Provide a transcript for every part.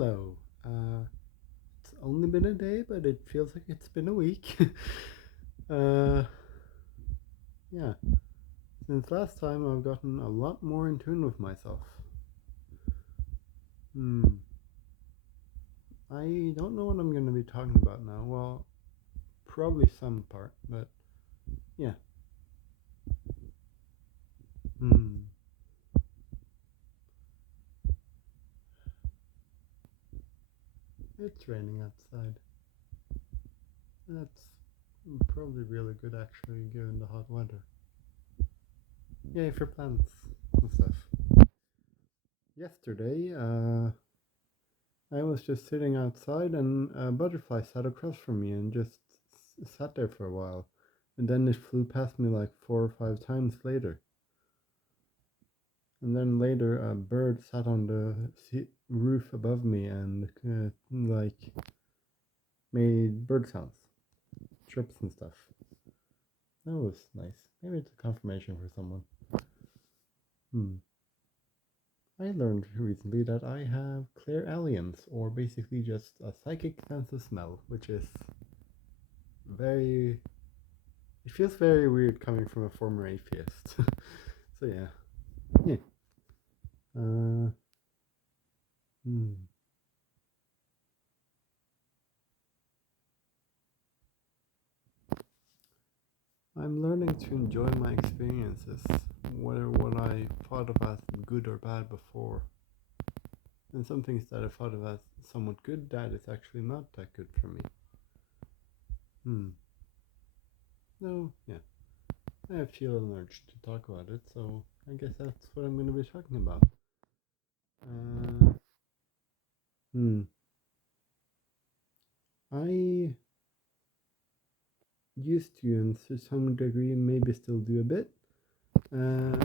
Hello. It's only been a day, but it feels like it's been a week. uh, yeah. Since last time, I've gotten a lot more in tune with myself. Hmm. I don't know what I'm going to be talking about now. Well, probably some part, but yeah. Hmm. It's raining outside. That's probably really good, actually, given the hot weather. Yay for plants and stuff. Yesterday, I was just sitting outside and a butterfly sat across from me and just sat there for a while. And then it flew past me like 4 or 5 times later. And then later a bird sat on the roof above me and like made bird sounds, chirps and stuff. That was nice. Maybe it's a confirmation for someone. Hmm. I learned recently that I have clairalience, or basically just a psychic sense of smell, which is very it feels very weird coming from a former atheist. So yeah. Yeah. Uh, hmm. I'm learning to enjoy my experiences, whether what I thought of as good or bad before. And some things that I thought of as somewhat good, that is actually not that good for me. Hmm. No, yeah. I feel an urge to talk about it, so I guess that's what I'm going to be talking about. Uh, hmm. I used to, and to some degree, maybe still do a bit, uh,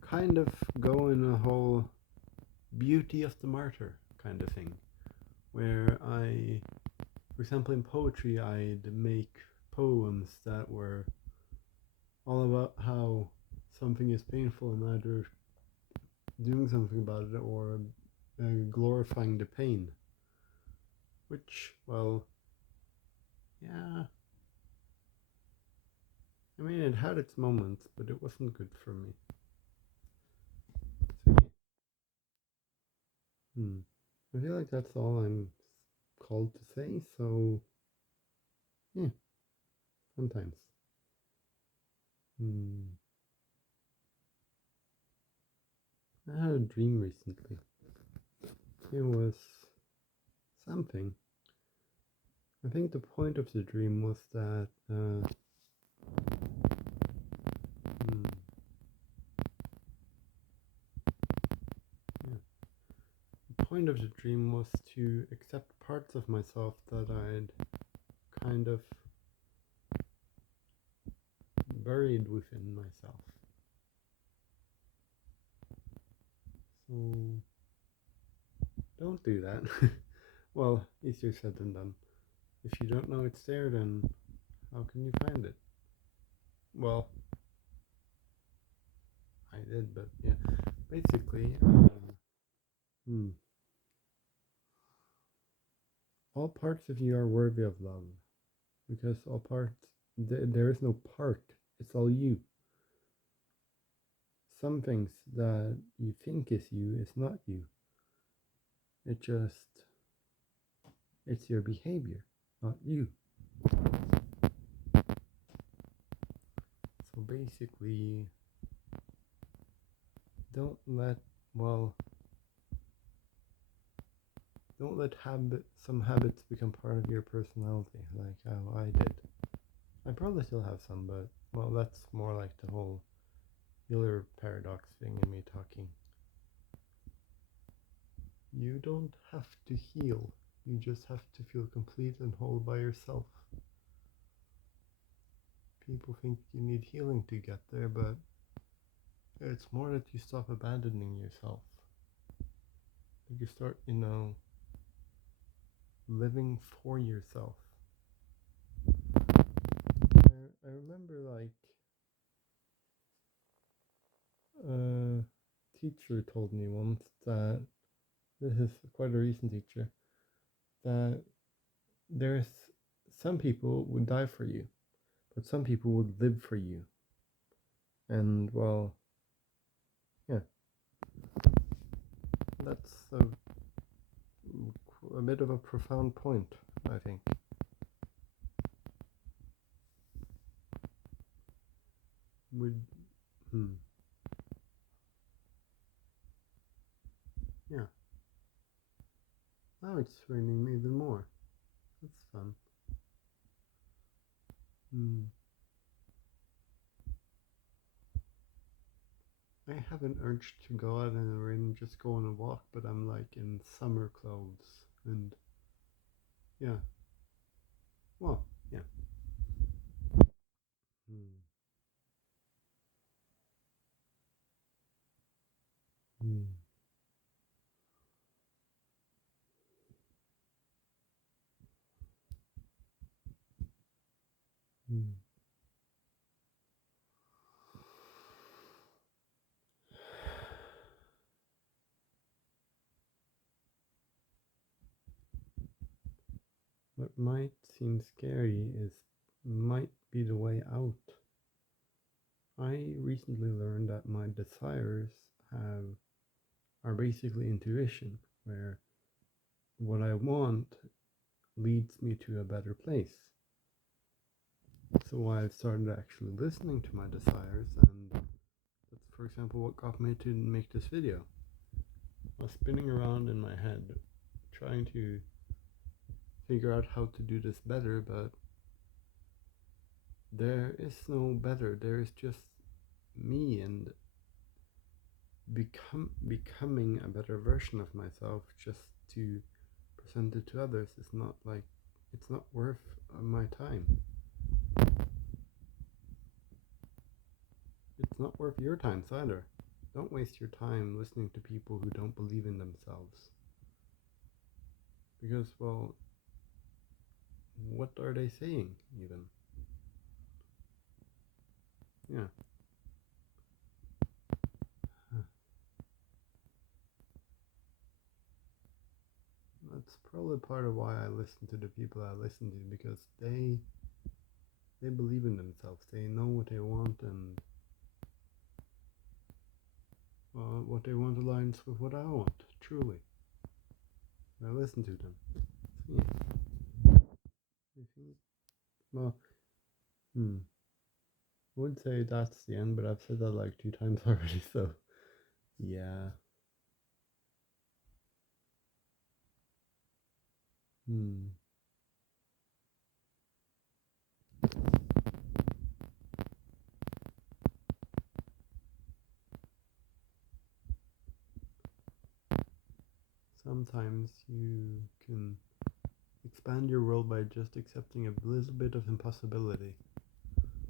kind of go in a whole beauty of the martyr kind of thing, where for example, in poetry, I'd make poems that were all about how something is painful and either doing something about it or glorifying the pain. Which, well, yeah, I mean, it had its moments, but it wasn't good for me. So, yeah. Hmm. I feel like that's all I'm called to say, so yeah, sometimes. Hmm. I had a dream recently. It was something. I think the point of the dream was that hmm, yeah. The point of the dream was to accept parts of myself that I'd kind of buried within myself. So don't do that. Well, easier said than done. If you don't know it's there, then how can you find it? Well, I did, but yeah. Basically, hmm, all parts of you are worthy of love because all parts, there is no part, it's all you. Some things that you think is you is not you. It just, it's your behavior, not you. So basically, don't let, well, don't let some habits become part of your personality, like how I did. I probably still have some, but, well, that's more like the whole healer paradox thing in me talking. You don't have to heal, you just have to feel complete and whole by yourself. People think you need healing to get there, but it's more that you stop abandoning yourself. That you start, living for yourself. I remember, like, a teacher told me once that this is quite a recent teacher, that there's some people would die for you, but some people would live for you. And well, yeah, that's a bit of a profound point, I think. Would yeah. Now it's raining even more. That's fun. I have an urge to go out in the rain and just go on a walk, but I'm like in summer clothes and yeah. Well, yeah. Hmm. Hmm. Hmm. What might seem scary might be the way out. I recently learned that my desires have are basically intuition, where what I want leads me to a better place. So I've started actually listening to my desires, and that's, for example, what got me to make this video. I was spinning around in my head, trying to figure out how to do this better, but there is no better. There is just me, and becoming a better version of myself just to present it to others is not like, it's not worth my time. It's not worth your time either. Don't waste your time listening to people who don't believe in themselves. Because, well, what are they saying even? Yeah. That's probably part of why I listen to the people I listen to, because they believe in themselves. They know what they want, and what they want aligns with what I want. Truly, I listen to them. So, yeah. I think, well, I would say that's the end, but I've said that like 2 times already. So yeah. Hmm. Sometimes you can expand your world by just accepting a little bit of impossibility.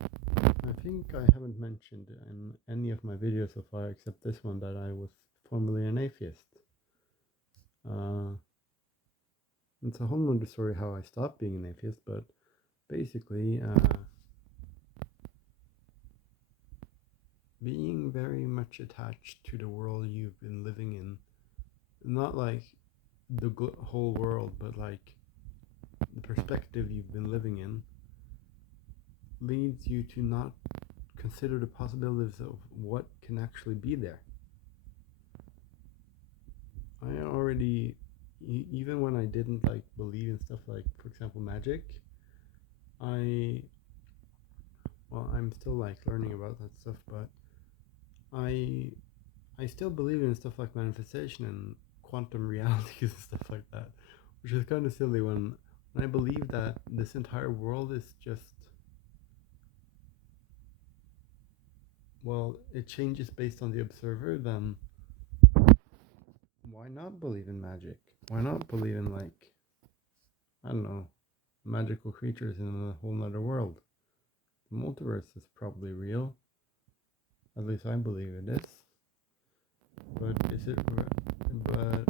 I think I haven't mentioned in any of my videos so far, except this one, that I was formerly an atheist. Uh, it's a whole nother story how I stopped being an atheist, but basically, being very much attached to the world you've been living in, not like the whole world, but like the perspective you've been living in, leads you to not consider the possibilities of what can actually be there. I already, even when I didn't like believe in stuff like, for example, magic, I, well, I'm still like learning about that stuff, but I, I still believe in stuff like manifestation and quantum realities and stuff like that, which is kind of silly when I believe that this entire world is just, well, it changes based on the observer, then why not believe in magic? Why not believe in, like, I don't know, magical creatures in a whole nother world? The multiverse is probably real. At least I believe it is. But but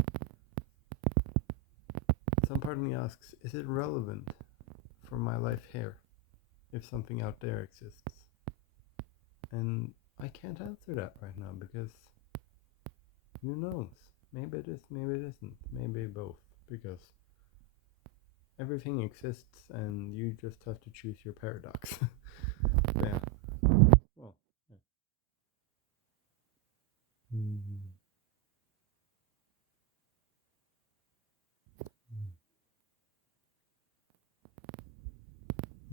some part of me asks, is it relevant for my life here if something out there exists? And I can't answer that right now because who knows? maybe it is, maybe it isn't, maybe both, because everything exists and you just have to choose your paradox. Yeah. Well, yeah. Mm.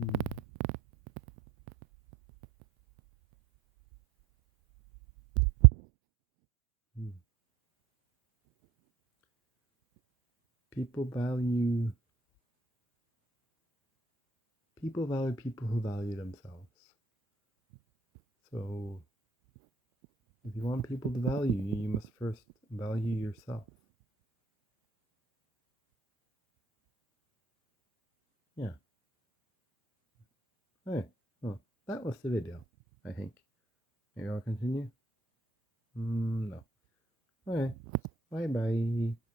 Mm. Mm. People value people who value themselves. So if you want people to value you, you must first value yourself. Yeah. Okay. Well, that was the video, I think. Maybe I'll continue? No. Okay. Bye bye.